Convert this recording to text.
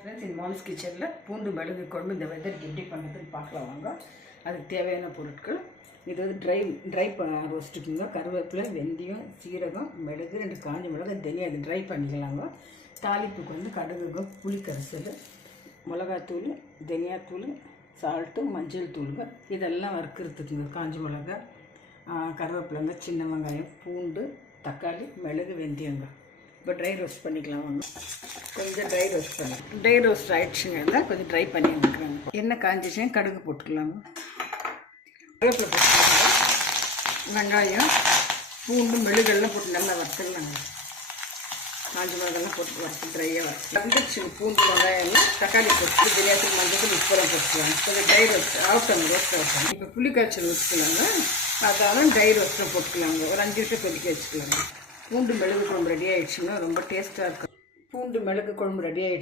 Friends, இந்த moms கிச்சனில் பூண்டு மிளகு குழம்பு இந்த வெதருக்கு எப்படி பண்ணுறதுன்னு பார்க்கலாம் வாங்க. அதுக்கு தேவையான பொருட்கள் இது வந்து ட்ரை ரோஸ்ட்டுக்குங்க. கருவேப்பிலை, வெந்தயம், சீரகம், மிளகு, 2 காஞ்ச மிளகு, தனியாக இது ட்ரை பண்ணிக்கலாங்க. தாளிப்புக்கு வந்து கடுகு, புளி கரைசல், மிளகாத்தூள், தனியாத்தூள், சால்ட்டு, மஞ்சள் தூளுங்க. இதெல்லாம் வறுக்கிறதுக்குங்க. காஞ்ச மிளகா, கருவேப்பிலைங்க, சின்ன வெங்காயம், பூண்டு, தக்காளி, மிளகு, வெந்தயங்க. இப்போ ட்ரை ரோஸ்ட் பண்ணிக்கலாம் வாங்க. கொஞ்சம் ட்ரை ரோஸ்ட் ஆகிடுச்சுங்க. இருந்தால் கொஞ்சம் ட்ரை பண்ணி வந்துக்கிறாங்க. எண்ணெய் காஞ்சிச்சுங்க, கடுகு போட்டுக்கலாங்க. கருவேப்பிலை போட்டுக்கலாங்க. வெங்காயம், பூண்டு, மெழுகெல்லாம் போட்டு நல்லா வறுத்துக்கலாங்க. காஞ்ச மிளகெல்லாம் போட்டு வறுத்து ட்ரையாக வந்துடுச்சு. பூண்டு, வெங்காயம்லாம் தக்காளி போட்டு பிரியாணி மஞ்சள் உப்புறம் போட்டுக்கலாங்க. கொஞ்சம் ட்ரை ரோஸ்ட் ஆகட்டும். இப்போ புளி காய்ச்சல் ஊற்றிக்கலாங்க. அதாலும் ட்ரை ரோஸ்ட்டை போட்டுக்கலாங்க. ஒரு 5 நிமிஷம் கொதிக்க வச்சுக்கலாங்க. பூண்டு மிளகு குழம்பு ரெடி ஆகிடுச்சுன்னா ரொம்ப டேஸ்ட்டாக இருக்கும். பூண்டு மிளகு குழம்பு ரெடி ஆகிடுச்சு.